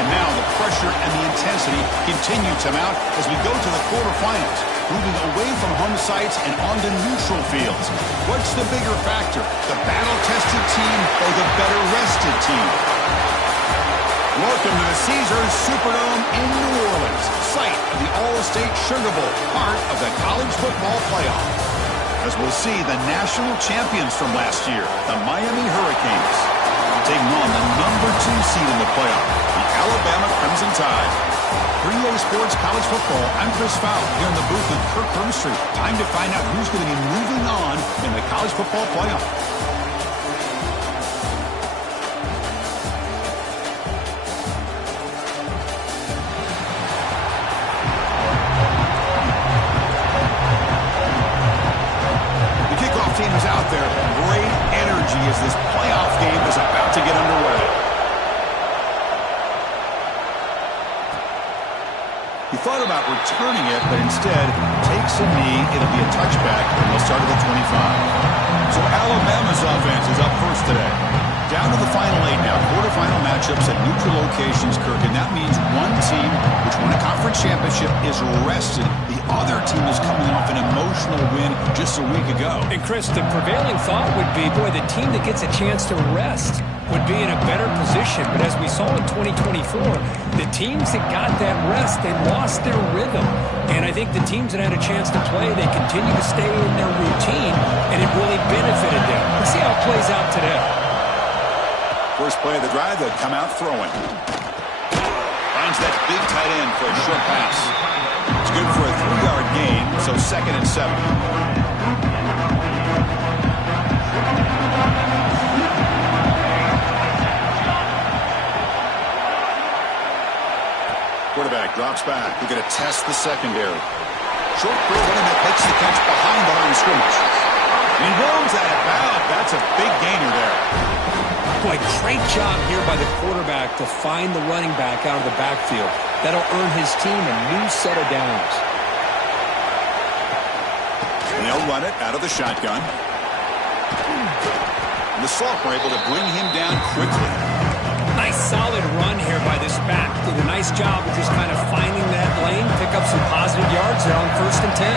And now the pressure and the intensity continue to mount as we go to the quarterfinals, moving away from home sites and onto neutral fields. What's the bigger factor, the battle-tested team or the better-rested team? Welcome to the Caesars Superdome in New Orleans, site of the All-State Sugar Bowl, part of the college football playoff. As we'll see the national champions from last year, the Miami Hurricanes, taking on the #2 seed in the playoff, the Alabama Crimson Tide. For EA Sports College Football, I'm Chris Fowle here in the booth with Kirk Herbstreit. Time to find out who's going to be moving on in the college football playoff. Team is out there. Great energy as this playoff game is about to get underway. He thought about returning it, but instead takes a knee. It'll be a touchback, and they'll start at the 25. So Alabama's offense is up first today. Down to the final 8 now. Quarterfinal matchups at neutral locations, Kirk, and that means one team which won a conference championship is rested. The other team is coming off an emotional win just a week ago. And Chris, the prevailing thought would be, boy, the team that gets a chance to rest would be in a better position. But as we saw in 2024, the teams that got that rest, they lost their rhythm. And I think the teams that had a chance to play, they continue to stay in their routine, and it really benefited them. Let's see how it plays out today. First play of the drive, they'll come out throwing. Finds that big tight end for a short pass. It's good for a 3-yard gain, so 2nd and 7. Quarterback drops back. We're going to test the secondary. Short throw, running that makes the catch behind the line of scrimmage. And he rolls that about. That's a big gainer there. Boy, great job here by the quarterback to find the running back out of the backfield. That'll earn his team a new set of downs. And they'll run it out of the shotgun. And the sophomore able to bring him down quickly. Nice solid run here by this back. Did a nice job of just kind of finding that lane, pick up some positive yards there on 1st and 10.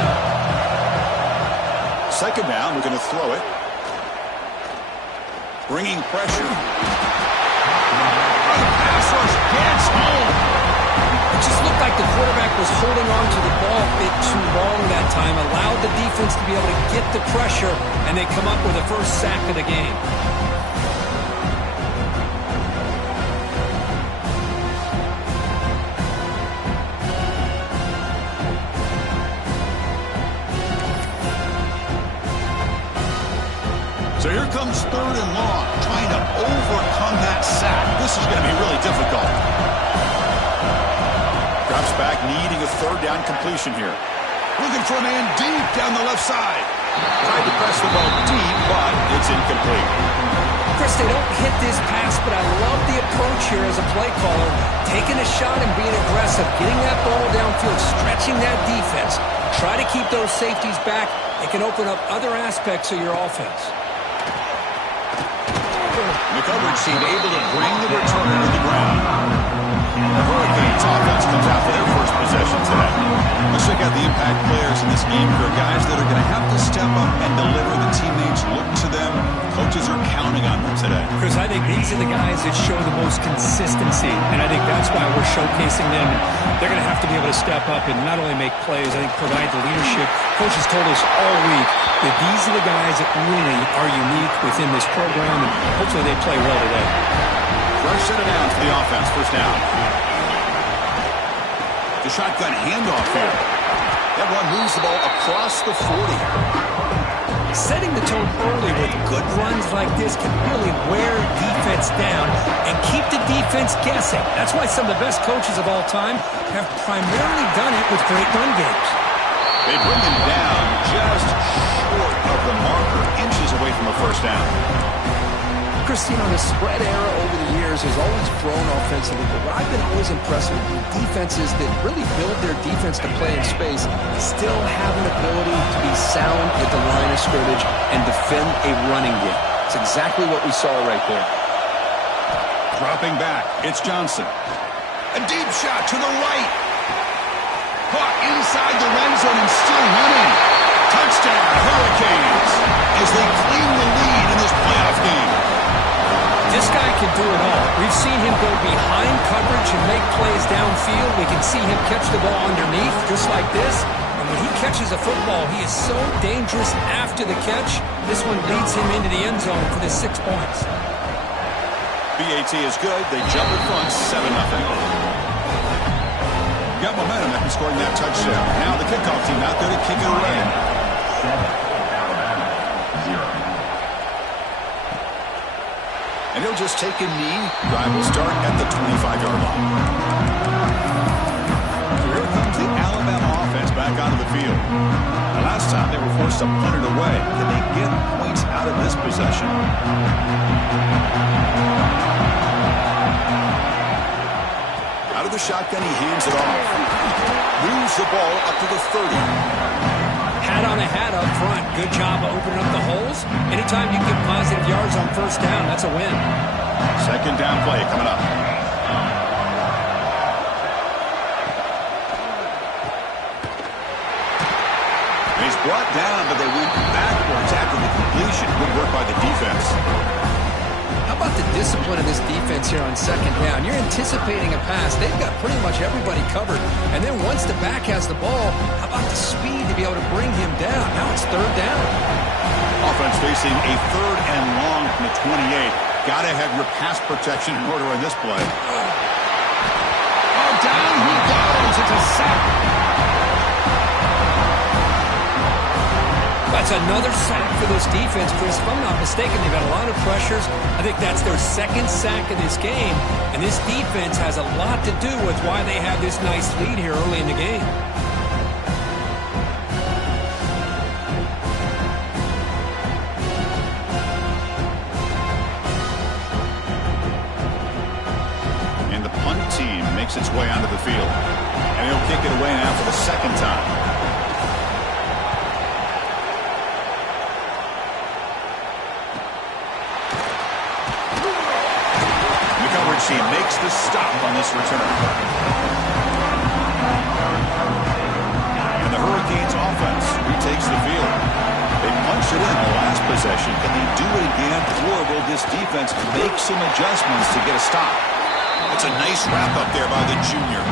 2nd down, we're going to throw it. Bringing pressure. Oh, the pass rush gets home. It just looked like the quarterback was holding on to the ball a bit too long that time, allowed the defense to be able to get the pressure, and they come up with the first sack of the game. So here comes 3rd and long, trying to overcome that sack. This is going to be really difficult. Drops back, needing a 3rd down completion here. Looking for a man deep down the left side. Tried to press the ball deep, but it's incomplete. Chris, they don't hit this pass, but I love the approach here as a play caller. Taking a shot and being aggressive, getting that ball downfield, stretching that defense. Try to keep those safeties back. It can open up other aspects of your offense. The coverage team able to bring the returner to the ground. The Hurricanes offense comes out for their first possession today. Let's check out the impact players in this game. There are guys that are going to have to step up and deliver. The teammates look to them. Coaches are counting on them today. Chris, I think these are the guys that show the most consistency, and I think that's why we're showcasing them. They're going to have to be able to step up and not only make plays, I think provide the leadership. Coaches told us all week that these are the guys that really are unique within this program, and hopefully they play well today. Fresh set of downs for the offense. 1st down. The shotgun handoff here. That one moves the ball across the 40. Setting the tone early with good runs like this can really wear defense down and keep the defense guessing. That's why some of the best coaches of all time have primarily done it with great run games. They bring him down just short of the marker, inches away from a 1st down. Christine, the spread era over the years has always grown offensively, but what I've been always impressed with defenses that really build their defense to play in space still have an ability to be sound at the line of scrimmage and defend a running game. It's exactly what we saw right there. Dropping back, it's Johnson. A deep shot to the right. Caught inside the red zone and still running. Touchdown, Hurricanes, as they claim the lead in this playoff game. This guy can do it all. We've seen him go behind coverage and make plays downfield. We can see him catch the ball underneath, just like this. And when he catches a football, he is so dangerous after the catch. This one leads him into the end zone for the 6 points. BAT is good. They jump in front, 7-0. Got momentum after scoring that touchdown. Now the kickoff team out there to kick it away. 7-0. And he'll just take a knee. Drive will start at the 25-yard line. Here comes the Alabama offense back onto the field. Last time they were forced to punt it away. Can they get points out of this possession? Out of the shotgun, he hands it off. Moves the ball up to the 30. Hat on a hat up front. Good job of opening up the holes. Anytime you get positive yards on first down, that's a win. Second down play coming up. He's brought down, but they went backwards after the completion. Good work by the defense. How about the discipline of this defense here on second down? You're anticipating a pass. They've got pretty much everybody covered. And then once the back has the ball, how about the speed to be able to bring him down? Now it's third down. Offense facing a third and long from the 28. Got to have your pass protection in order on this play. Oh, down he goes. It's a sack. That's another sack for this defense, Chris. If I'm not mistaken, they've had a lot of pressures. I think that's their second sack of this game. And this defense has a lot to do with why they have this nice lead here early in the game. And the punt team makes its way onto the field. And he'll kick it away now for the second time. She makes the stop on this return. And the Hurricanes offense retakes the field. They punched it in the last possession. Can they do it again, or will this defense make some adjustments to get a stop? That's a nice wrap up there by the junior.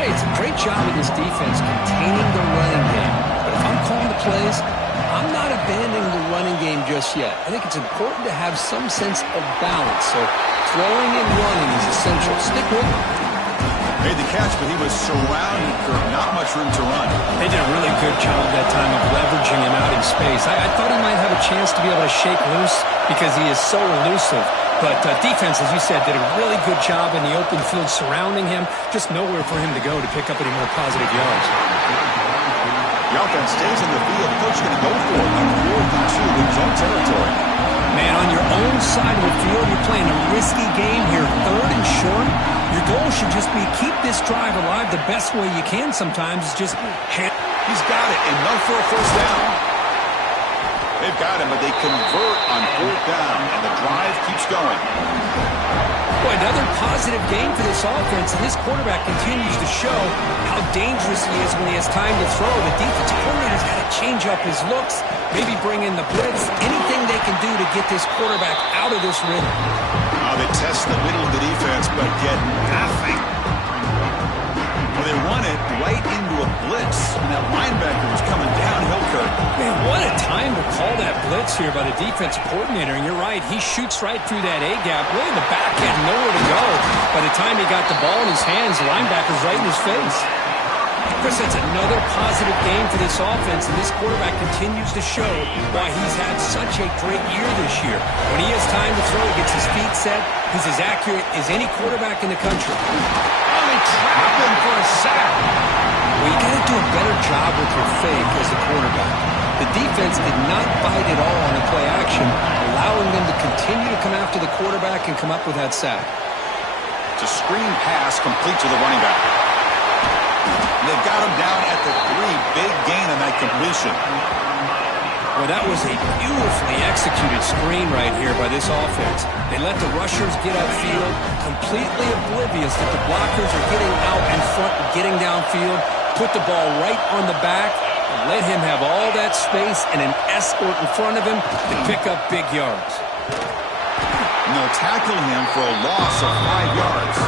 Hey, it's a great job of this defense containing the running game. But if I'm calling the plays, I'm not abandoning the running game just yet. I think it's important to have some sense of balance. So throwing and running is essential. Stick with it. Made the catch, but he was surrounded for not much room to run. They did a really good job that time of leveraging him out in space. I thought he might have a chance to be able to shake loose because he is so elusive. But defense, as you said, did a really good job in the open field surrounding him. Just nowhere for him to go to pick up any more positive yards. The offense stays in the field. The coach is going to go for it on 4th and 2 in his own territory. Man, on your own side of the field, you're playing a risky game here, 3rd and short. Your goal should just be keep this drive alive the best way you can sometimes. Is just he's got it, enough for a first down. They've got him, but they convert on 4th down, and the drive keeps going. Boy, another positive game for this offense, and this quarterback continues to show how dangerous he is when he has time to throw. The defensive coordinator's got to change up his looks, maybe bring in the blitz, anything they can do to get this quarterback out of this rhythm. They test the middle of the defense, but get nothing. Well, they run it right into a blitz, and that linebacker was coming downhill, Kurt. Man, what a time to call that blitz here by the defensive coordinator. And you're right, he shoots right through that A-gap. Really, the back had nowhere to go. By the time he got the ball in his hands, the linebacker's right in his face. Chris, that's another positive game for this offense, and this quarterback continues to show why he's had such a great year this year. When he has time to throw, he gets his feet set. He's as accurate as any quarterback in the country. Oh, they trap him for a sack. Well, you got to do a better job with your fake as the quarterback. The defense did not bite at all on the play action, allowing them to continue to come after the quarterback and come up with that sack. It's a screen pass complete to the running back. They've got him down at the 3. Big gain on that completion. Well, that was a beautifully executed screen right here by this offense. They let the rushers get upfield, completely oblivious that the blockers are getting out in front and getting downfield, put the ball right on the back, and let him have all that space and an escort in front of him to pick up big yards. And they'll tackle him for a loss of 5 yards.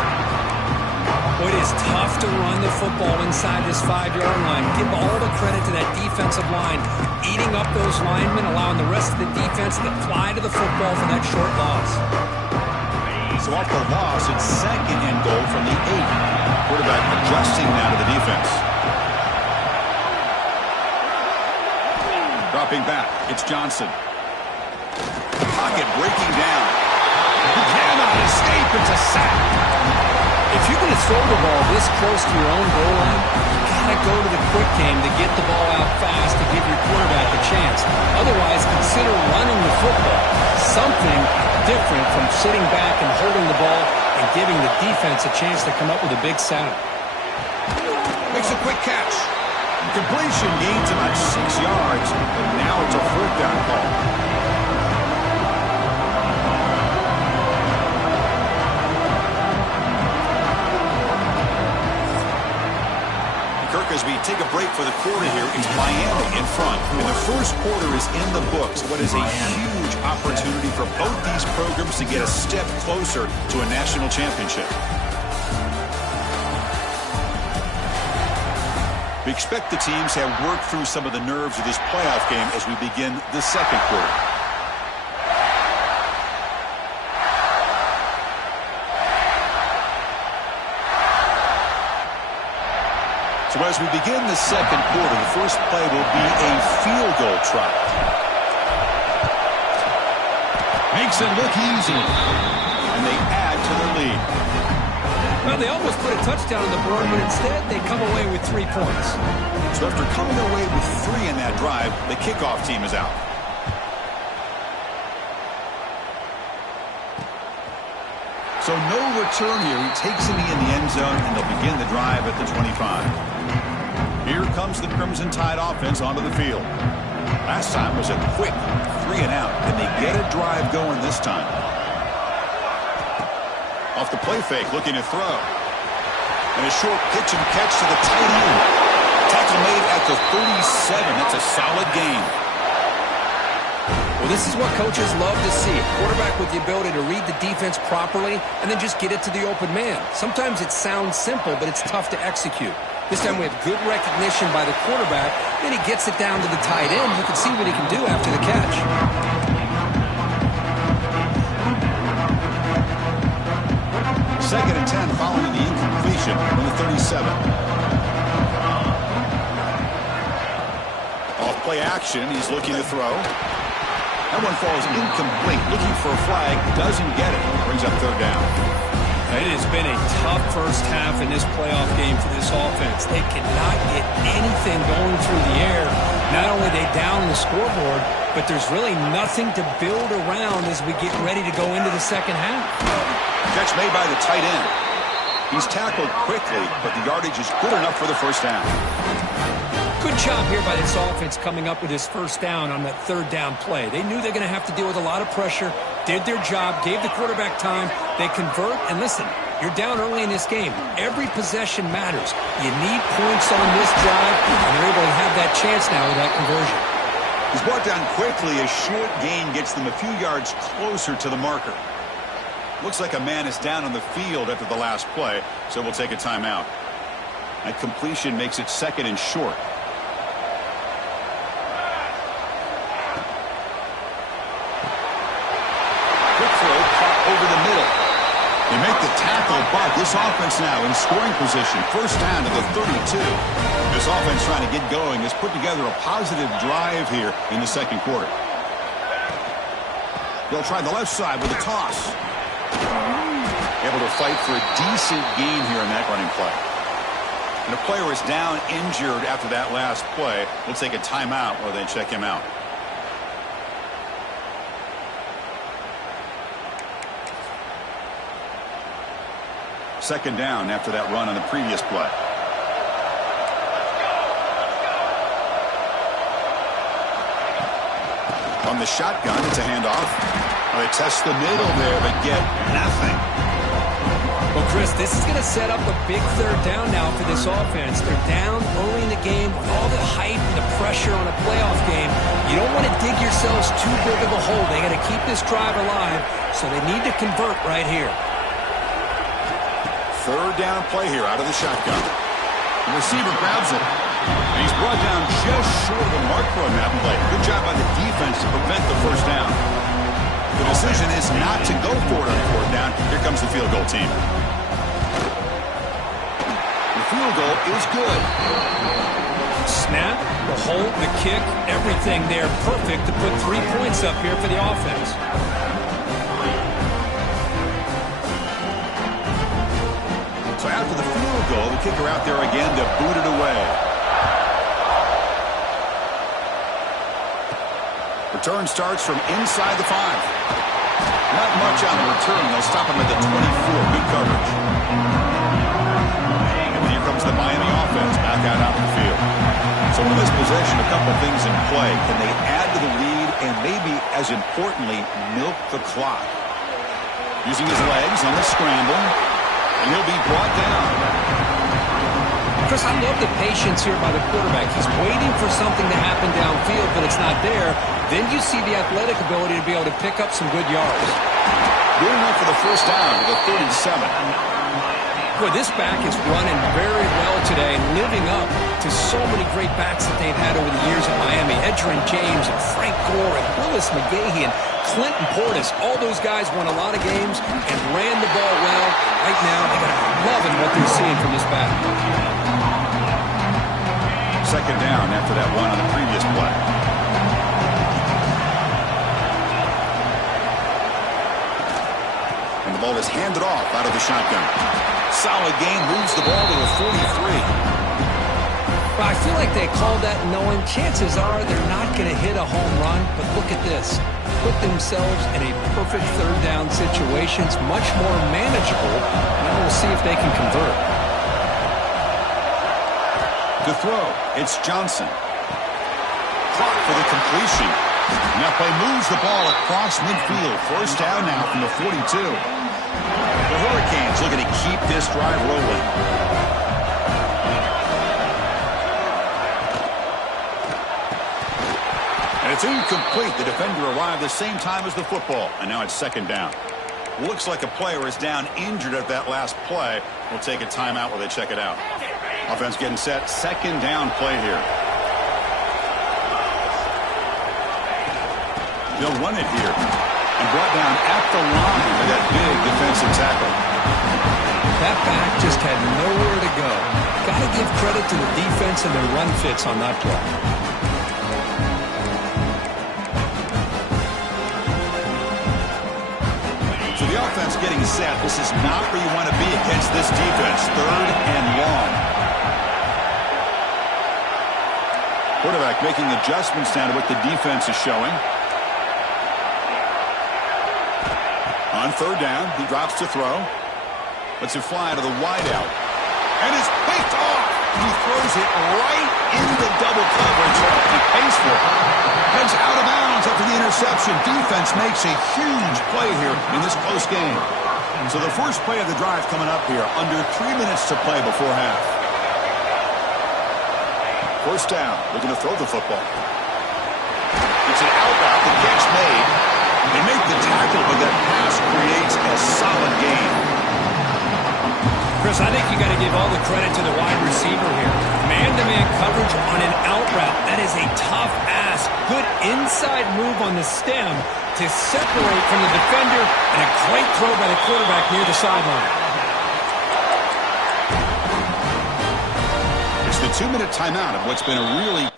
Well, it is tough to run the football inside this 5-yard line. Give all the credit to that defensive line, eating up those linemen, allowing the rest of the defense to fly to the football for that short loss. So off the loss, it's 2nd and goal from the 8. Quarterback adjusting now to the defense. Dropping back, it's Johnson. Pocket breaking down. He cannot escape. It's a sack. If you're going to throw the ball this close to your own goal line, you got to go to the quick game to get the ball out fast to give your quarterback a chance. Otherwise, consider running the football. Something different from sitting back and holding the ball and giving the defense a chance to come up with a big sack. Makes a quick catch. Completion gains about 6 yards, but now it's a 4th down call. As we take a break for the quarter here, it's Miami in front. And the first quarter is in the books. What is a huge opportunity for both these programs to get a step closer to a national championship. We expect the teams to have worked through some of the nerves of this playoff game as we begin the second quarter. So as we begin the second quarter, the first play will be a field goal try. Makes it look easy. And they add to their lead. Well, they almost put a touchdown on the board, but instead they come away with 3 points. So after coming away with 3 in that drive, the kickoff team is out. So no return here. He takes it in the end zone, and they'll begin the drive at the 25. Here comes the Crimson Tide offense onto the field. Last time was a quick 3 and out, and they get a drive going this time. Off the play fake, looking to throw. And a short pitch and catch to the tight end. Tackle made at the 37. That's a solid gain. Well, this is what coaches love to see. A quarterback with the ability to read the defense properly and then just get it to the open man. Sometimes it sounds simple, but it's tough to execute. This time we have good recognition by the quarterback. Then he gets it down to the tight end. You can see what he can do after the catch. 2nd and 10 following the incompletion on the 37. Off play action. He's looking to throw. That one falls incomplete. Looking for a flag. Doesn't get it. Brings up 3rd down. It has been a tough first half in this playoff game for this offense. They cannot get anything going through the air. Not only are they down the scoreboard, but there's really nothing to build around as we get ready to go into the second half. Catch made by the tight end. He's tackled quickly, but the yardage is good enough for the first down. Good job here by this offense coming up with his first down on that 3rd down play. They knew they're going to have to deal with a lot of pressure, did their job, gave the quarterback time. They convert, and listen, you're down early in this game. Every possession matters. You need points on this drive, and they're able to have that chance now with that conversion. He's brought down quickly. A short gain gets them a few yards closer to the marker. Looks like a man is down on the field after the last play, so we'll take a timeout. That completion makes it 2nd and short. Over the middle. They make the tackle, but this offense now in scoring position. First down to the 32. This offense trying to get going has put together a positive drive here in the second quarter. They'll try the left side with a toss. Able to fight for a decent gain here in that running play. And a player is down injured after that last play. We'll take a timeout while they check him out. Second down after that run on the previous play. From the shotgun, it's a handoff. They test the middle there, but get nothing. Well, Chris, this is going to set up a big third down now for this offense. They're down early in the game with all the hype and the pressure on a playoff game. You don't want to dig yourselves too big of a hole. They got to keep this drive alive, so they need to convert right here. Third down play here out of the shotgun. The receiver grabs it. And he's brought down just short of the marker on that play. Good job by the defense to prevent the first down. The decision is not to go for it on fourth down. Here comes the field goal team. The field goal is good. Snap, the hold, the kick, everything there perfect to put 3 points up here for the offense. So after the field goal, the kicker out there again to boot it away. Return starts from inside the 5. Not much on the return. They'll stop him at the 24. Good coverage. And here comes the Miami offense back out on the field. So in this possession, a couple things in play. Can they add to the lead and maybe, as importantly, milk the clock? Using his legs on the scramble, and he'll be brought down. Chris, I love the patience here by the quarterback. He's waiting for something to happen downfield, but it's not there. Then you see the athletic ability to be able to pick up some good yards. Good enough for the first down to the 37. Boy, this back is running very well today, living up to so many great backs that they've had over the years at Miami. Edgerrin James and Frank Gore and Willis McGahee and Clinton Portis. All those guys won a lot of games and ran the ball well. Right now, they got to be loving what they're seeing from this back. Second down after that one on the previous play. And the ball is handed off out of the shotgun. Solid gain, moves the ball to the 43. Well, I feel like they called that knowing chances are they're not going to hit a home run, but look at this. Put themselves in a perfect third down situation. It's much more manageable. Now we'll see if they can convert. To throw, it's Johnson. Clock for the completion. And that play moves the ball across midfield. First down now from the 42. The Hurricanes looking to keep this drive rolling. And it's incomplete. The defender arrived the same time as the football. And now it's second down. Looks like a player is down injured at that last play. We'll take a timeout while they check it out. Offense getting set. Second down play here. They'll run it here. And brought down at the line for that big defensive tackle. That back just had nowhere to go. Got to give credit to the defense and their run fits on that play. So the offense getting set. This is not where you want to be against this defense. Third and long. Quarterback making adjustments now to what the defense is showing. On third down, he drops to throw. Lets it fly to the wideout. And it's picked off. He throws it right into double coverage. He pays for it. Heads out of bounds after the interception. Defense makes a huge play here in this close game. So the first play of the drive coming up here. Under 3 minutes to play before half. First down, looking to throw the football. It's an out route, the catch made. They make the tackle, but that pass creates a solid gain. Chris, I think you got to give all the credit to the wide receiver here. Man-to-man coverage on an out route. That is a tough ask. Good inside move on the stem to separate from the defender, and a great throw by the quarterback near the sideline. It's the 2-minute timeout of what's been a really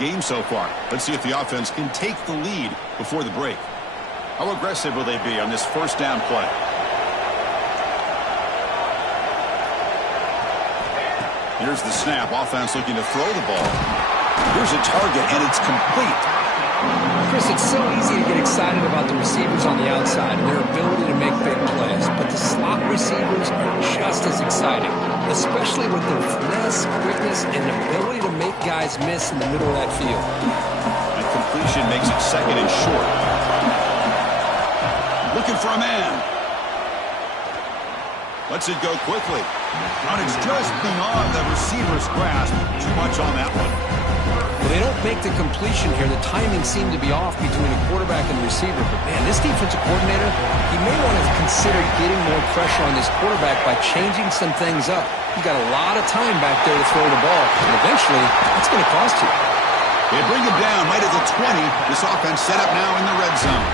game so far. Let's see if the offense can take the lead before the break. How aggressive will they be on this first down play? Here's the snap. Offense looking to throw the ball. Here's a target, and it's complete. Chris, it's so easy to get excited about the receivers on the outside and their ability to make big plays, but the slot receivers are just as exciting, especially with their finesse, quickness, and ability to make guys miss in the middle of that field. That completion makes it second and short. Looking for a man. Lets it go quickly. And it's just beyond the receiver's grasp. Too much on that one. Well, they don't make the completion here. The timing seemed to be off between a quarterback and the receiver. But, man, this defensive coordinator, he may want to consider getting more pressure on this quarterback by changing some things up. You got a lot of time back there to throw the ball. And eventually, that's going to cost you. They bring him down right at the 20. This offense set up now in the red zone.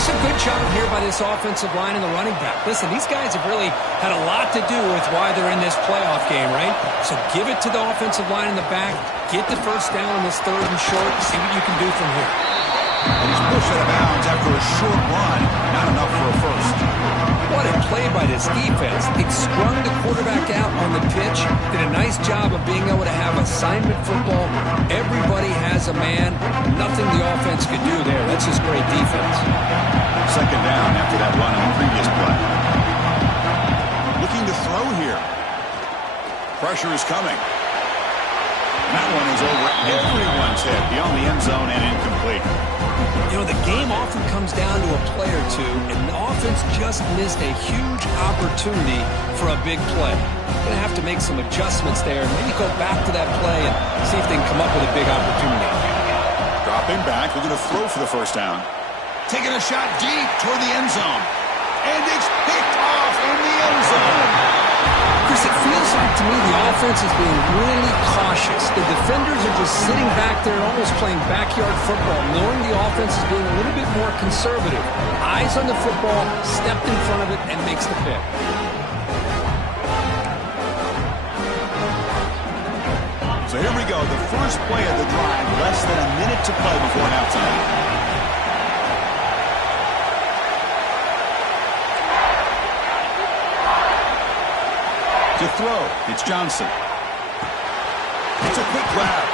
It's a good job here by this offensive line and the running back. Listen, these guys have really had a lot to do with why they're in this playoff game, right? So give it to the offensive line in the back. Get the first down on this third and short. See what you can do from here. And he's pushed out of bounds after a short run. Not enough for a first. What a play by this defense. It strung the quarterback out on the pitch. Did a nice job of being able to have assignment football. Everybody has a man. Nothing the offense could do there. That's just great defense. Second down after that run on the previous play. Looking to throw here. Pressure is coming. That one is over everyone's head beyond the end zone and incomplete. You know, the game often comes down to a play or two, and the offense just missed a huge opportunity for a big play. They're going to have to make some adjustments there, and maybe go back to that play and see if they can come up with a big opportunity. Dropping back, looking to throw for the first down. Taking a shot deep toward the end zone. And it's picked off in the end zone. Chris, it feels like to me the offense is being really cautious. The defenders are just sitting back there almost playing backyard football, knowing the offense is being a little bit more conservative. Eyes on the football, stepped in front of it, and makes the pick. So here we go, the first play of the drive, less than a minute to play before halftime. To throw, it's Johnson. It's a quick grab.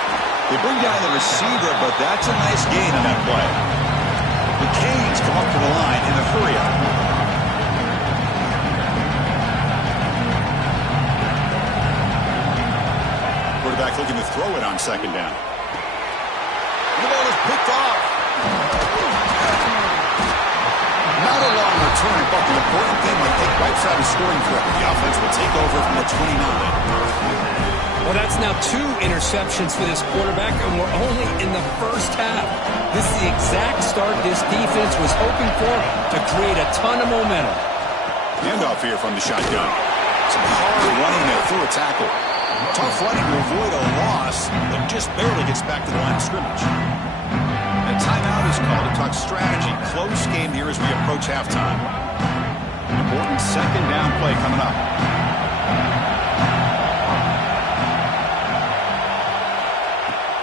They bring down the receiver, but that's a nice gain on that play. The Canes come up to the line in a hurry-up. Quarterback looking to throw it on second down. The ball is picked off. Not a long return, but the important thing when they right side is scoring threat. The offense will take over from the 29. Well, that's now 2 interceptions for this quarterback, and we're only in the first half. This is the exact start this defense was hoping for to create a ton of momentum. Handoff here from the shotgun. Some hard running there through a tackle. Tough running to avoid a loss, but just barely gets back to the line of scrimmage. A timeout is called to talk strategy. Close game here as we approach halftime. Important second down play coming up.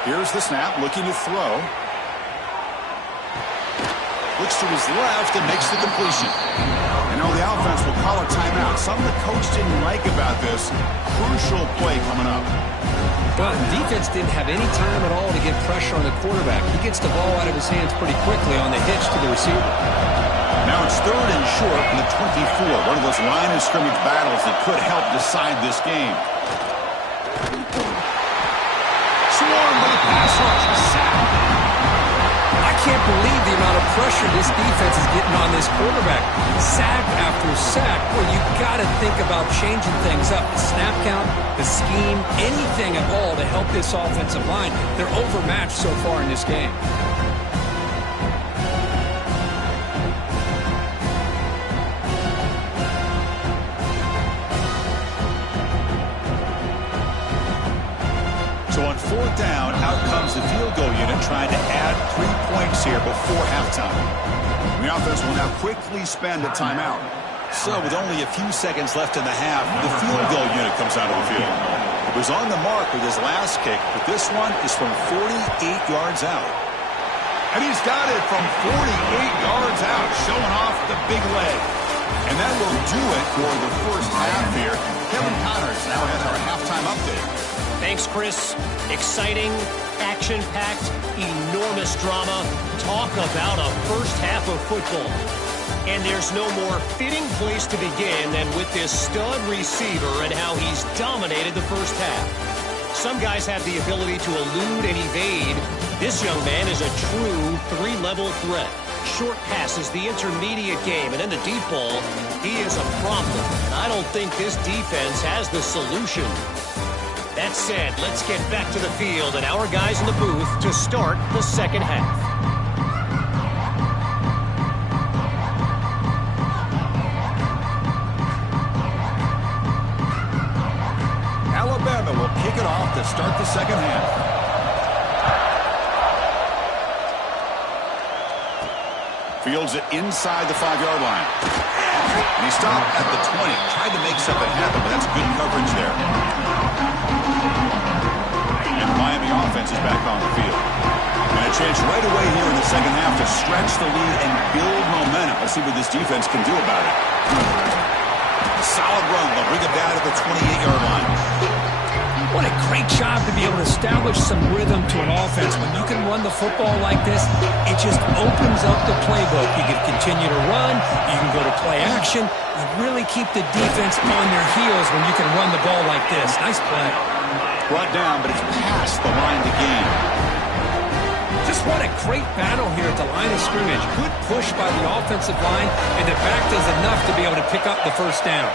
Here's the snap, looking to throw. Looks to his left and makes the completion. You know, the offense will call a timeout. Something the coach didn't like about this. Crucial play coming up. But defense didn't have any time at all to get pressure on the quarterback. He gets the ball out of his hands pretty quickly on the hitch to the receiver. Now it's third and short from the 24. One of those line of scrimmage battles that could help decide this game. Swarmed by the pass rush. A sack. I can't believe the amount of pressure this defense is getting on this quarterback. Sack after sack. Well, you got to think about changing things up. The snap count, the scheme, anything at all to help this offensive line. They're overmatched so far in this game. So on fourth down, out comes the field goal unit trying to add 3 points here before halftime. The offense will now quickly spend a timeout. So with only a few seconds left in the half, the field goal unit comes out of the field. It was on the mark with his last kick, but this one is from 48 yards out. And he's got it from 48 yards out, showing off the big leg. And that will do it for the first half here. Kevin Connors now has our halftime update. Thanks, Chris. Exciting, action-packed, enormous drama. Talk about a first half of football. And there's no more fitting place to begin than with this stud receiver and how he's dominated the first half. Some guys have the ability to elude and evade. This young man is a true three-level threat. Short passes, the intermediate game, and then the deep ball. He is a problem. I don't think this defense has the solution. That said, let's get back to the field and our guys in the booth to start the second half. Alabama will kick it off to start the second half. Fields it inside the 5-yard line. And he stopped at the 20. Tried to make something happen, but that's good coverage there. And the Miami offense is back on the field. And a chance right away here in the second half to stretch the lead and build momentum. Let's see what this defense can do about it. Solid run. They'll bring it down to the 28-yard line. What a great job to be able to establish some rhythm to an offense. When you can run the football like this, it just opens up the playbook. You can continue to run. You can go to play action. You really keep the defense on their heels when you can run the ball like this. Nice play. Brought down, but it's past the line to gain. Just what a great battle here at the line of scrimmage. Good push by the offensive line, and the back does enough to be able to pick up the first down.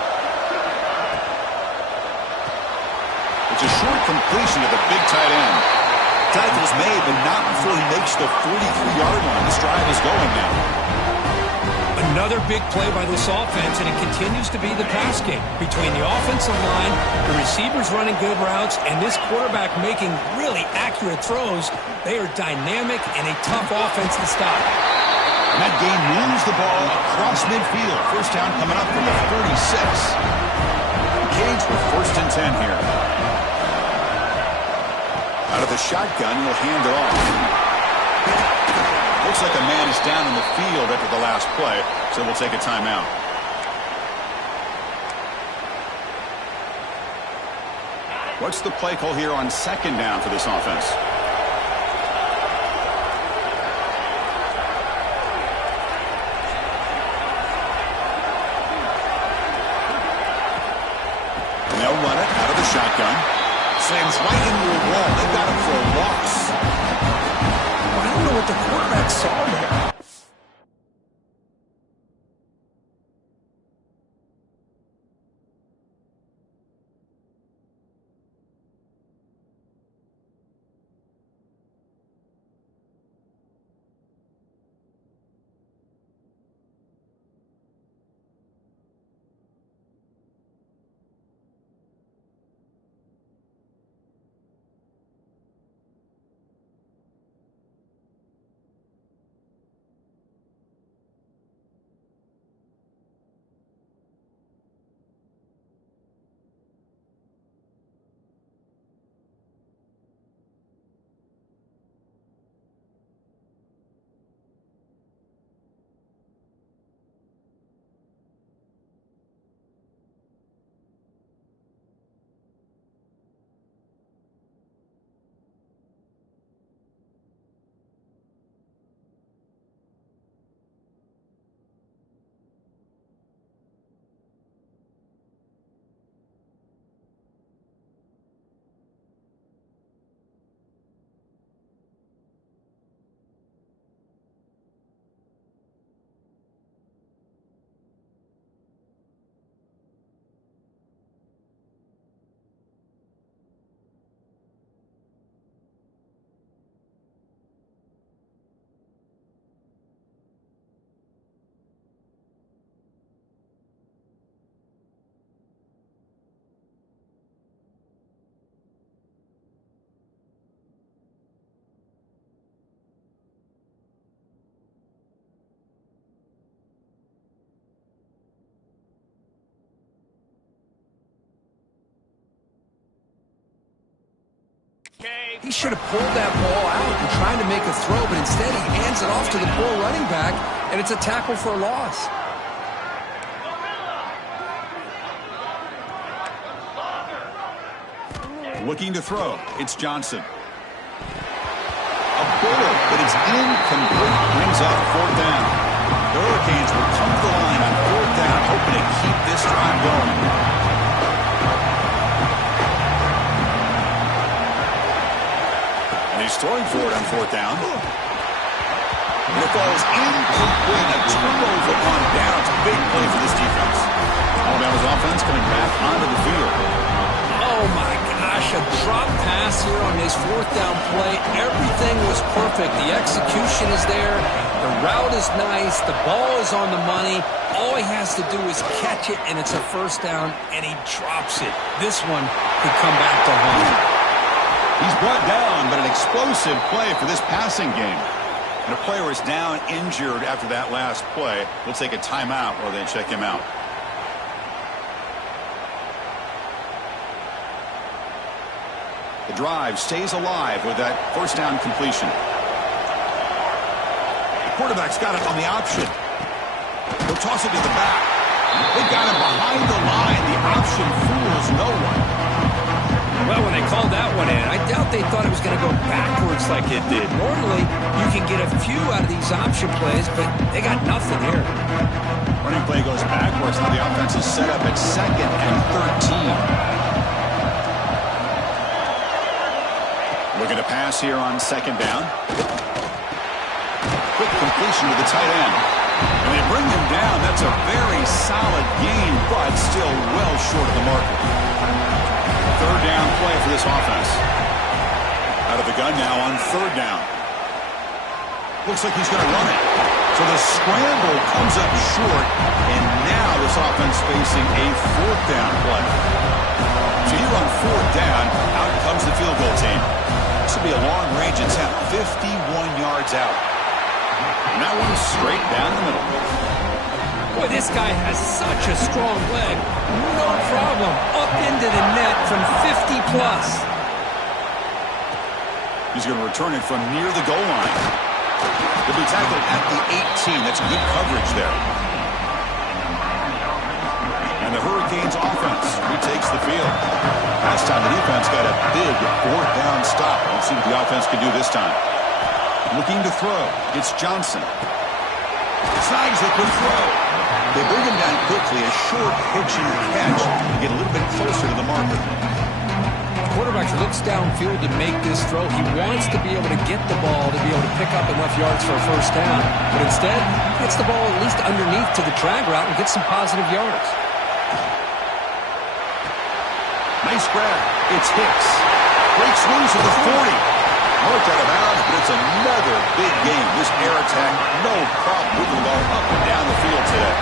It's a short completion to the big tight end. Tackle's made, but not before he makes the 43-yard line. This drive is going now. Another big play by this offense, and it continues to be the pass game. Between the offensive line, the receivers running good routes, and this quarterback making really accurate throws, they are dynamic and a tough offense to stop. And that game moves the ball across midfield. First down coming up from the 36. Cage with 1st and 10 here. Out of the shotgun, he'll hand it off. Looks like a man is down in the field after the last play, so we'll take a timeout. What's the play call here on 2nd down for this offense? And they'll run it out of the shotgun. Slams right into a wall. They got him for a loss. I don't know what the quarterback saw there. He should have pulled that ball out and tried to make a throw, but instead he hands it off to the poor running back, and it's a tackle for a loss. Looking to throw. It's Johnson. A bullet, but it's incomplete. Brings up 4th down. The Hurricanes will come to the line on 4th down, hoping to keep this drive going. And he's throwing for it on 4th down. And it falls incomplete. A turnover on downs. Big play for this defense. Alabama's offense coming back onto the field. Oh, my gosh, a drop pass here on his 4th down play. Everything was perfect. The execution is there. The route is nice. The ball is on the money. All he has to do is catch it, and it's a 1st down, and he drops it. This one could come back to home. He's brought down, but an explosive play for this passing game. And a player is down injured after that last play. We'll take a timeout while they check him out. The drive stays alive with that 1st down completion. The quarterback's got it on the option. He'll toss it to the back. They got him behind the line. The option fools no one. Well, when they called that one in, I doubt they thought it was going to go backwards like it did. Normally, you can get a few out of these option plays, but they got nothing here. Running play goes backwards. Now the offense is set up at 2nd and 13. Looking to pass here on 2nd down. Quick completion to the tight end. And they bring him down. That's a very solid gain, but still well short of the marker. 3rd down play for this offense. Out of the gun now on 3rd down. Looks like he's going to run it. So the scramble comes up short, and now this offense facing a 4th down play. So here on 4th down, out comes the field goal team. This will be a long-range attempt, 51 yards out. And that one's straight down the middle. Boy, this guy has such a strong leg. No problem. Up into the net from 50-plus. He's going to return it from near the goal line. He'll be tackled at the 18. That's good coverage there. And the Hurricanes offense retakes the field. Last time the defense got a big 4th down stop. Let's see what the offense can do this time. Looking to throw. It's Johnson. Snags the quick throw. They bring him down quickly. A short pitch and catch to get a little bit closer to the marker. The quarterback looks downfield to make this throw. He wants to be able to get the ball to be able to pick up enough yards for a 1st down. But instead, he gets the ball at least underneath to the drag route and gets some positive yards. Nice grab. It's Hicks. Breaks loose at the 40. Marked out of bounds, but it's another big game. This air attack, no problem moving the ball up and down the field today.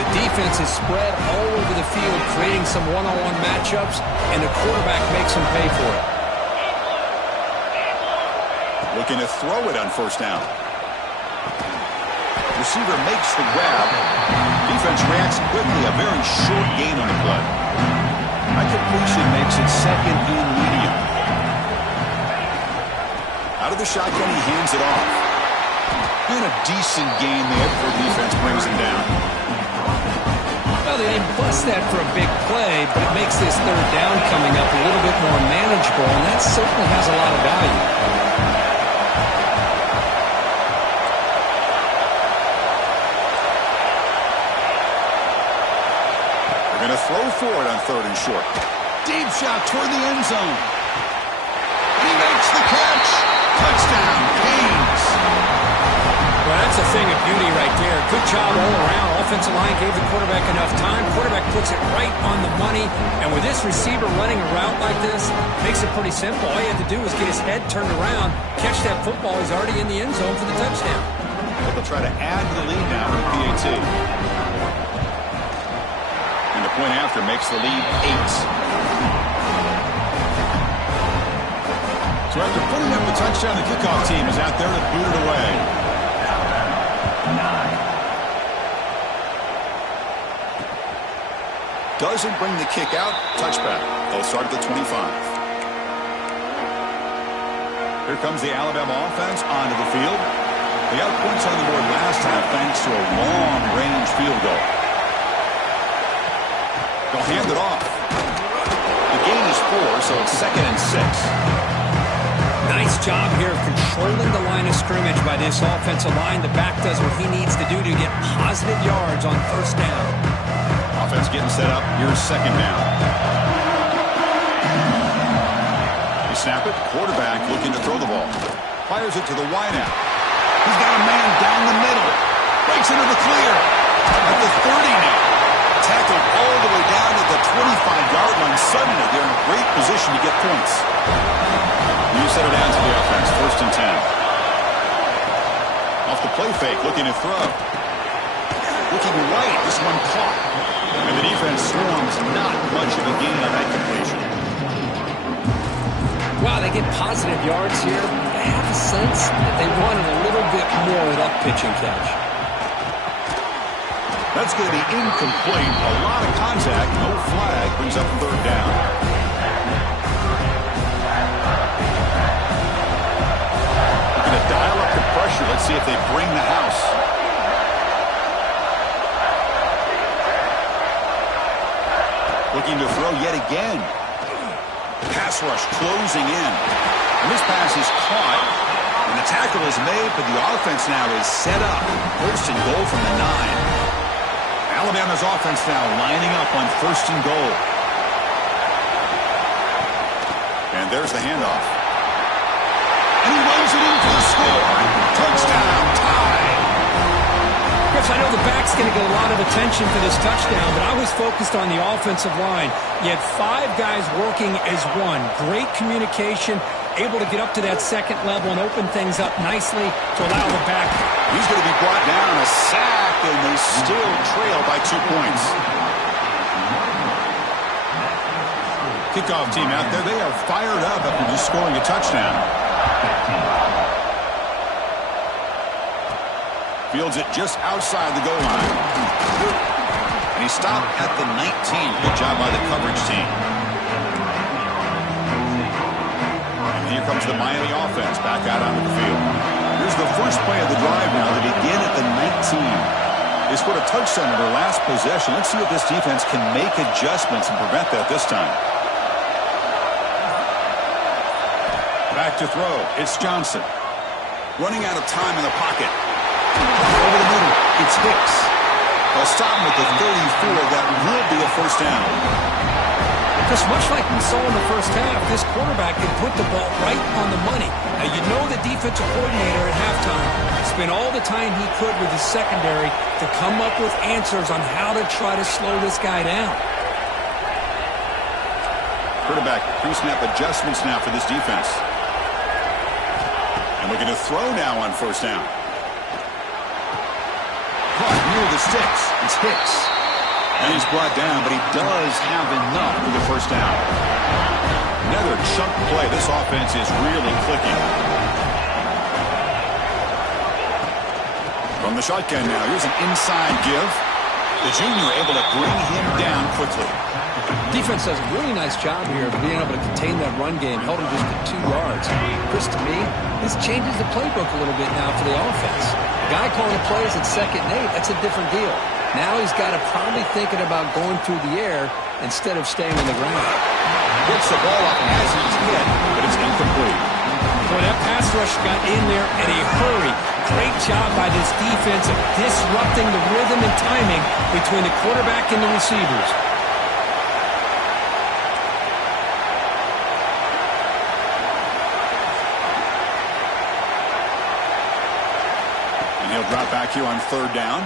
The defense is spread all over the field, creating some one-on-one matchups, and the quarterback makes them pay for it. Looking to throw it on 1st down. Receiver makes the grab. Defense reacts quickly. A very short gain on the play. High completion makes it 2nd and medium. Out of the shotgun, he hands it off. And a decent gain there before the defense brings him down. Well, they didn't bust that for a big play, but it makes this 3rd down coming up a little bit more manageable, and that certainly has a lot of value. They're going to throw for it on 3rd and short. Deep shot toward the end zone. He makes the catch. Touchdown, Canes. Well, that's a thing of beauty right there. Good job all around. Offensive line gave the quarterback enough time. Quarterback puts it right on the money. And with this receiver running a route like this, makes it pretty simple. All you have to do is get his head turned around, catch that football. He's already in the end zone for the touchdown. They'll try to add to the lead now with the PAT. And the point after makes the lead 8. So after putting up the touchdown, the kickoff team is out there to boot it away. Doesn't bring the kick out. Touchback. They'll start at the 25. Here comes the Alabama offense onto the field. They got points on the board last time thanks to a long-range field goal. They'll hand it off. The gain is 4, so it's 2nd and 6. Nice job here of controlling the line of scrimmage by this offensive line. The back does what he needs to do to get positive yards on first down. Offense getting set up. Here's 2nd down. They snap it. Quarterback looking to throw the ball. Fires it to the wideout. He's got a man down the middle. Breaks into the clear. At the 30 now. Tackled all the way down to the 25-yard line. Suddenly, they're in great position to get points. You set it down to the offense. 1st and 10. Off the play fake, looking to throw. Looking right. This one caught. And the defense swarms not much of a gain on that completion. Wow, they get positive yards here. I have a sense that they wanted a little bit more of that pitch and catch. That's going to be incomplete. A lot of contact. No flag. Brings up 3rd down. Looking to dial up the pressure. Let's see if they bring the house. Looking to throw yet again. Pass rush closing in. And this pass is caught. And the tackle is made, but the offense now is set up. 1st and goal from the 9. Alabama's offense now lining up on 1st and goal. And there's the handoff. And he runs it in for the score. Touchdown, tie. Chris, I know the back's going to get a lot of attention for this touchdown, but I was focused on the offensive line. You had 5 guys working as one. Great communication, able to get up to that 2nd level and open things up nicely to allow the back. He's going to be brought down, a sack, and they still trail by 2 points. Kickoff team out there, they are fired up after just scoring a touchdown. Fields it just outside the goal line. And he stopped at the 19. Good job by the coverage team. And here comes the Miami offense back out onto the field. Here's the first play of the drive now. They begin at the 19. They scored a touchdown in their last possession. Let's see if this defense can make adjustments and prevent that this time. Back to throw. It's Johnson. Running out of time in the pocket. Over the middle. It's Hicks. They'll stop him at the 34. That will be a 1st down. Because much like we saw in the first half, this quarterback can put the ball right on the money. Now, you know the defensive coordinator at halftime spent all the time he could with his secondary to come up with answers on how to try to slow this guy down. Quarterback pre-snap adjustments now for this defense. And looking to throw now on 1st down. Caught near the sticks. It's Hicks. And he's brought down, but he does have enough for the 1st down. Another chunk play. This offense is really clicking. From the shotgun now, here's an inside give. The junior able to bring him down quickly. Defense does a really nice job here of being able to contain that run game, held him just to 2 yards. Chris, to me, this changes the playbook a little bit now for the offense. The guy calling the plays at 2nd and 8, that's a different deal. Now he's got to probably thinking about going through the air instead of staying on the ground. Gets the ball up as he's hit, but it's incomplete. Boy, that pass rush got in there in a hurry. Great job by this defense of disrupting the rhythm and timing between the quarterback and the receivers. And he'll drop back here on 3rd down.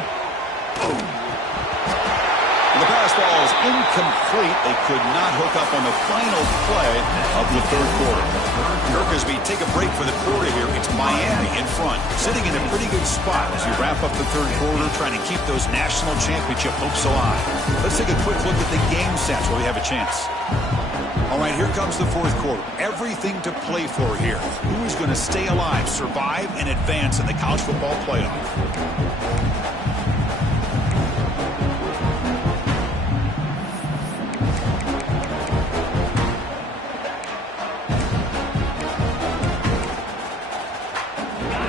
The pass ball is incomplete. They could not hook up on the final play of the 3rd quarter. Kirkesby take a break for the quarter here. It's Miami in front, sitting in a pretty good spot as we wrap up the 3rd quarter, trying to keep those national championship hopes alive. Let's take a quick look at the game stats where we have a chance. All right, here comes the 4th quarter. Everything to play for here. Who is going to stay alive, survive, and advance in the college football playoff?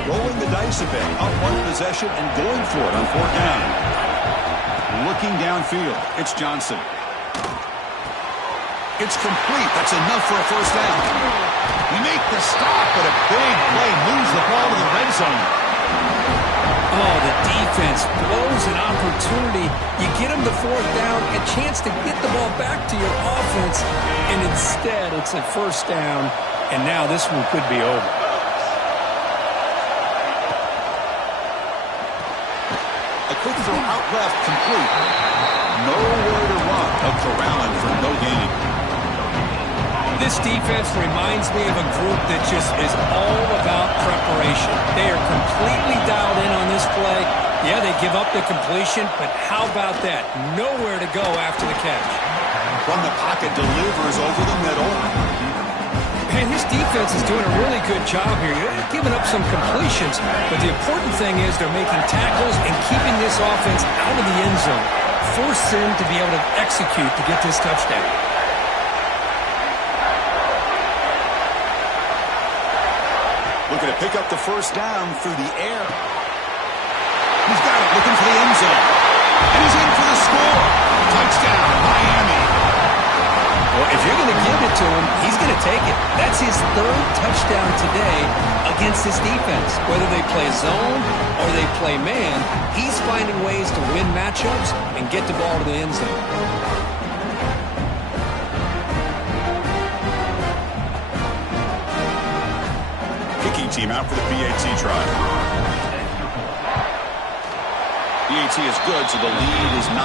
Rolling the dice a bit, up 1 possession and going for it on 4th down. Looking downfield, it's Johnson. It's complete. That's enough for a first down. We make the stop, but a big play moves the ball to the red zone. Oh, the defense blows an opportunity. You get them the fourth down, a chance to get the ball back to your offense, and instead it's a first down, and now this one could be over. A quick throw out left, complete. Nowhere to run. They'll corral him for no gain. This defense reminds me of a group that just is all about preparation. They are completely dialed in on this play. Yeah, they give up the completion, but how about that? Nowhere to go after the catch. From the pocket, delivers over the middle. Man, this defense is doing a really good job here. They're giving up some completions, but the important thing is they're making tackles and keeping this offense out of the end zone. Force them to be able to execute to get this touchdown. Looking to pick up the first down through the air. He's got it, looking for the end zone. And he's in for the score. Touchdown, Miami. Well, if you're going to give it to him, he's going to take it. That's his third touchdown today against this defense. Whether they play zone or they play man, he's finding ways to win matchups and get the ball to the end zone. Kicking team out for the PAT try. PAT is good, so the lead is 9.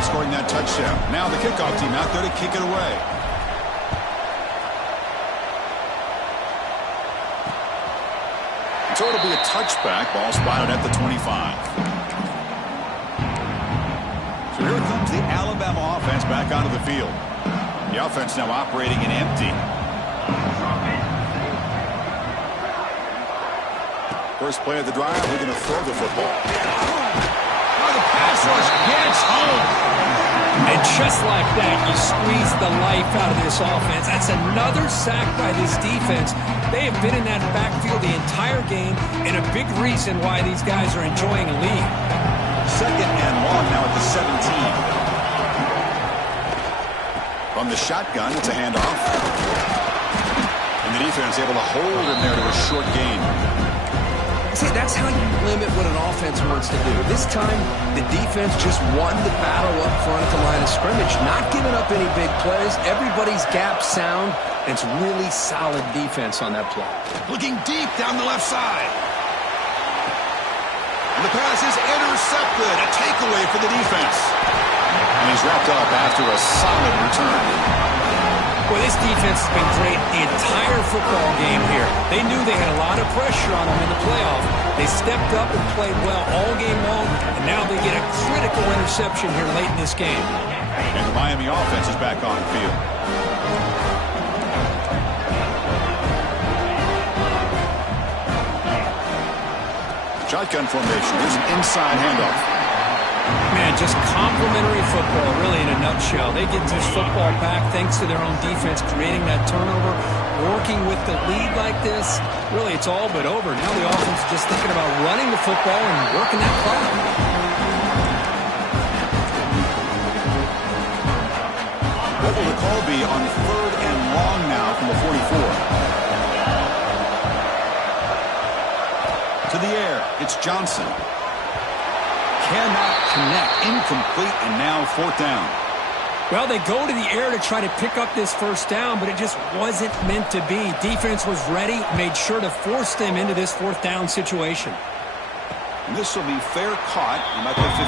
Scoring that touchdown. Now the kickoff team out there to kick it away. So it'll be a touchback. Ball spotted at the 25. So here comes the Alabama offense back onto the field. The offense now operating in empty. First play of the drive, we're going to throw the football. Oh, the pass rush gets home. And just like that, you squeeze the life out of this offense. That's another sack by this defense. They have been in that backfield the entire game, and a big reason why these guys are enjoying a lead. Second and long now at the 17. From the shotgun, it's a handoff. And the defense able to hold him there to a short gain. See, that's how you limit what an offense wants to do. This time, the defense just won the battle up front at the line of scrimmage, not giving up any big plays. Everybody's gap sound. It's really solid defense on that play. Looking deep down the left side. And the pass is intercepted. A takeaway for the defense. And he's wrapped up after a solid return. Well, this defense has been great the entire football game here. They knew they had a lot of pressure on them in the playoff. They stepped up and played well all game long, and now they get a critical interception here late in this game. And the Miami offense is back on the field. Shotgun formation. Here's an inside handoff. Man, just complimentary football, really, in a nutshell. They get this football back thanks to their own defense, creating that turnover, working with the lead like this. Really, it's all but over. Now the offense is just thinking about running the football and working that clock. What will the call be on third and long now from the 44? To the air, it's Johnson. Cannot connect, incomplete, and now fourth down. Well, they go to the air to try to pick up this first down, but it just wasn't meant to be. Defense was ready, made sure to force them into this fourth down situation. And this will be fair caught about the 15.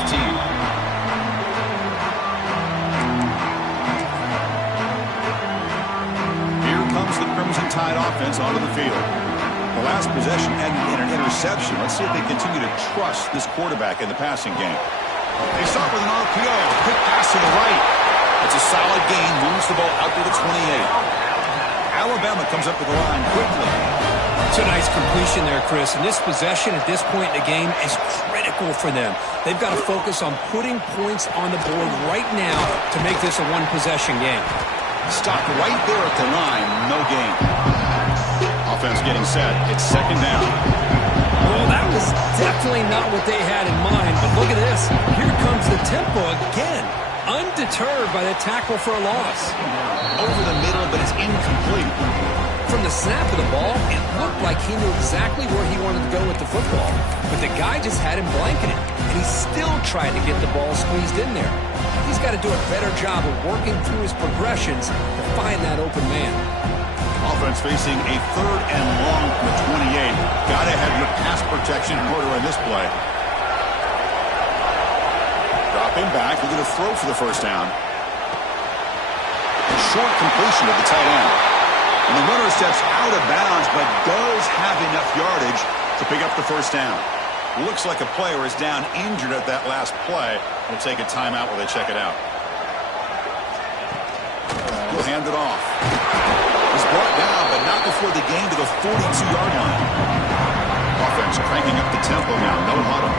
Here comes the Crimson Tide offense onto the field. The last possession ended in an interception. Let's see if they continue to trust this quarterback in the passing game. They start with an RPO. Quick pass to the right. It's a solid gain. Moves the ball out to the 28. Alabama comes up with the line quickly. It's a nice completion there, Chris. And this possession at this point in the game is critical for them. They've got to focus on putting points on the board right now to make this a one-possession game. Stopped right there at the line. No gain. Offense getting set. It's second down. Well, that was definitely not what they had in mind. But look at this. Here comes the tempo again. Undeterred by the tackle for a loss. Over the middle, but it's incomplete. From the snap of the ball, it looked like he knew exactly where he wanted to go with the football. But the guy just had him blanketed, and he still tried to get the ball squeezed in there. He's got to do a better job of working through his progressions to find that open man. Offense facing a third and long from the 28. Got to have your pass protection in order on this play. Dropping back, looking to throw for the first down. Short completion of the tight end. And the runner steps out of bounds, but does have enough yardage to pick up the first down. Looks like a player is down injured at that last play. We'll take a timeout while they check it out. We'll hand it off. He's brought down, but not before the gain to the 42-yard line. Offense cranking up the tempo now. No huddle.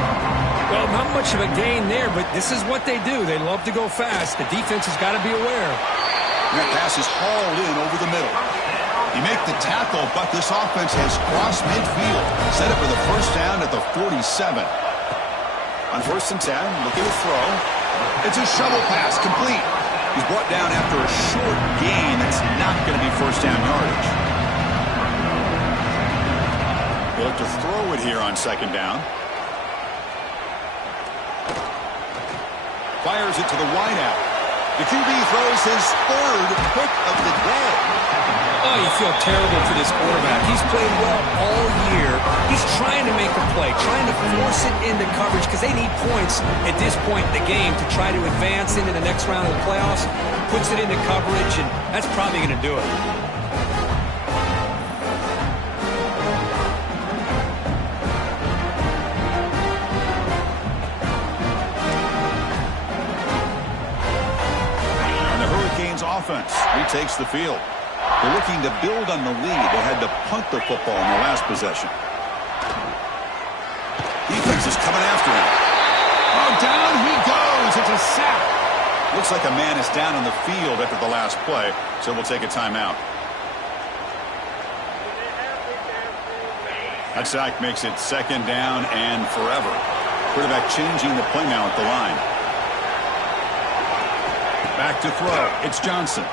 Well, not much of a gain there, but this is what they do. They love to go fast. The defense has got to be aware. That pass is hauled in over the middle. You make the tackle, but this offense has crossed midfield. Set up for the first down at the 47. On first and 10, looking to throw. It's a shovel pass, complete. He's brought down after a short gain. That's not going to be first down yardage. He'll look to throw it here on second down. Fires it to the wideout. The QB throws his third pick of the day. Oh, you feel terrible for this quarterback. He's played well all year. He's trying to make a play, trying to force it into coverage because they need points at this point in the game to try to advance into the next round of the playoffs. Puts it into coverage, and that's probably going to do it. Offense retakes the field. They're looking to build on the lead. They had to punt the football in their last possession. Defense is coming after him. Oh, down he goes. It's a sack. Looks like a man is down on the field after the last play, so we'll take a timeout. That sack makes it second down and forever. Quarterback changing the play now at the line. Back to throw. It's Johnson.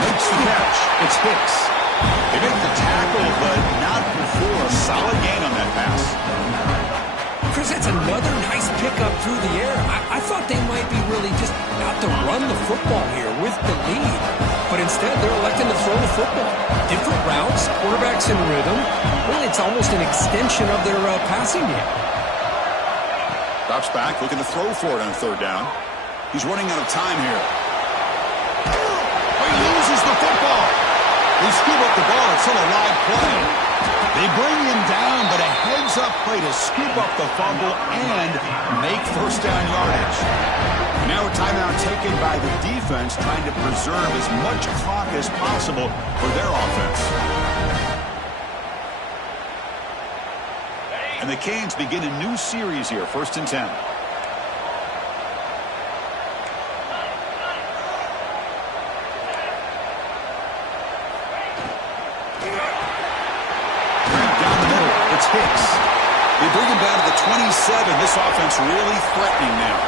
Makes the catch. It's Hicks. They make the tackle, but not before a solid gain on that pass. Chris, that's another nice pickup through the air. I thought they might be really just out to run the football here with the lead. But instead, they're electing to throw the football. Different routes, quarterbacks in rhythm. Really, it's almost an extension of their passing game. Drops back, looking to throw for it on third down. He's running out of time here. Oh, he loses the football. They scoop up the ball. It's still a live play. They bring him down, but a heads-up play to scoop up the fumble and make first down yardage. And now a timeout taken by the defense, trying to preserve as much clock as possible for their offense. And the Canes begin a new series here, first and 10. Down the middle, it's Hicks. They bring him down to the 27. This offense really threatening now.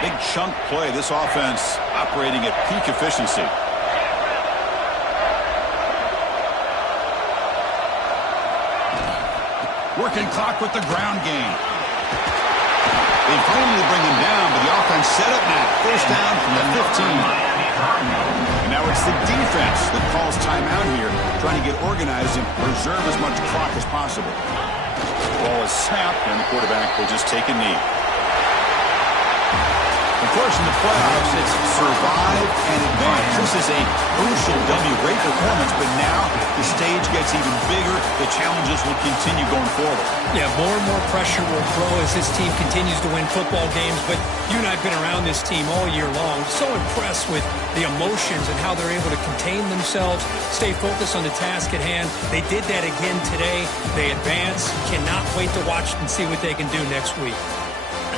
Big chunk play. This offense operating at peak efficiency. Working clock with the ground game. They finally bring him down, but the offense set up now. First down from the 15. And now it's the defense that calls timeout here, trying to get organized and preserve as much clock as possible. The ball is snapped, and the quarterback will just take a knee. Of course, in the playoffs, it's survive and advance. This is a crucial W. Great performance, but now the stage gets even bigger. The challenges will continue going forward. Yeah, more and more pressure will grow as this team continues to win football games. But you and I have been around this team all year long. So impressed with the emotions and how they're able to contain themselves, stay focused on the task at hand. They did that again today. They advance. Cannot wait to watch and see what they can do next week.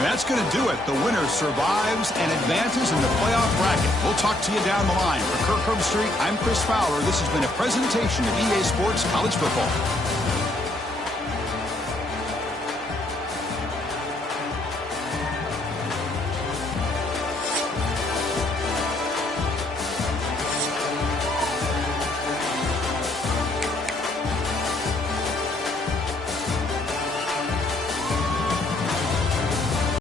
And that's going to do it. The winner survives and advances in the playoff bracket. We'll talk to you down the line. For Kirk Herbstreit, I'm Chris Fowler. This has been a presentation of EA Sports College Football.